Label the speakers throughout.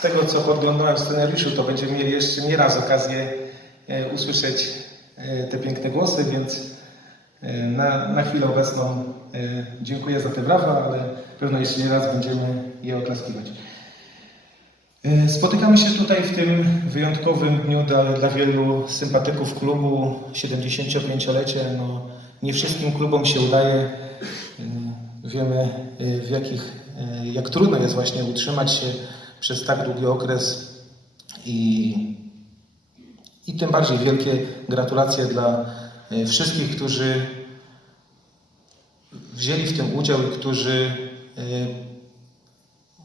Speaker 1: z tego, co podglądałem w scenariuszu, to będziemy mieli jeszcze nie raz okazję e, usłyszeć e, te piękne głosy, więc e, na, na chwilę obecną dziękuję za te brawa, ale pewno jeszcze nie raz będziemy je oklaskiwać. Spotykamy się tutaj w tym wyjątkowym dniu dla, dla wielu sympatyków klubu 75-lecie. No, nie wszystkim klubom się udaje. Wiemy, w jakich, jak trudno jest właśnie utrzymać się przez tak długi okres i, i tym bardziej wielkie gratulacje dla e, wszystkich, którzy wzięli w tym udział i którzy e,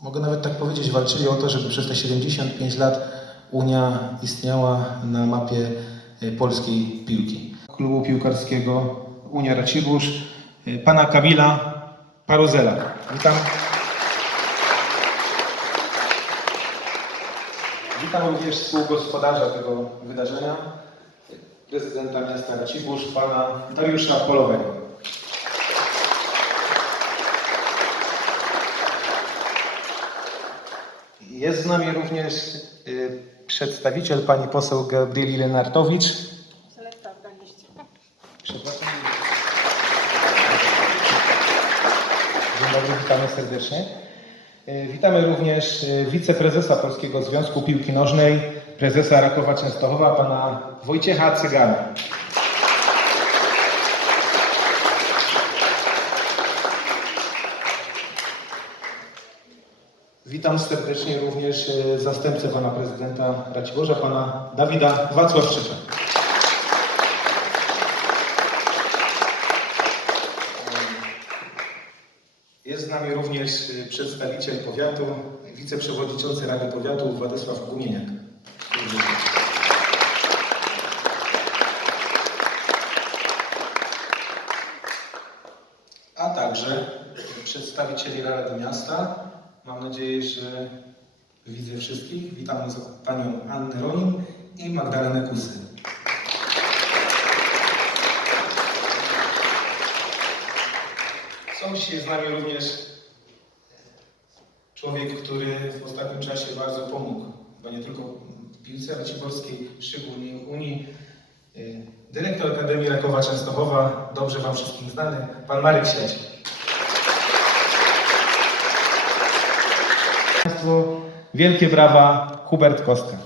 Speaker 1: mogę nawet tak powiedzieć, walczyli o to, żeby przez te 75 lat Unia istniała na mapie e, polskiej piłki. Klubu piłkarskiego Unia Racibórz, pana Kamila Parozela. Witam. Witam również współgospodarza tego wydarzenia, prezydenta miasta Racibórz, pana Dariusza Polowego. Jest z nami również y, przedstawiciel pani poseł Gabrieli Lenartowicz. Przepraszam. Dzień dobry, witamy serdecznie. Y, Witamy również y, wiceprezesa Polskiego Związku Piłki Nożnej, prezesa Rakowa Częstochowa, pana Wojciecha Cygana. Witam serdecznie również y, zastępcę pana prezydenta Raciborza, pana Dawida Wacławczyka. Jest z nami również y, przedstawiciel powiatu, wiceprzewodniczący Rady Powiatu Władysław Gumieniak. A także przedstawicieli Rady Miasta. Mam nadzieję, że widzę wszystkich. Witam panią Annę Ronin i Magdalenę Kusy. Dzisiaj z nami również człowiek, który w ostatnim czasie bardzo pomógł, bo nie tylko piłce raciborskiej, szczególnie Unii. Y, Dyrektor Akademii Rakowa Częstochowa, dobrze Wam wszystkim znany, Pan Marek. Państwu wielkie brawa, Hubert Kostka.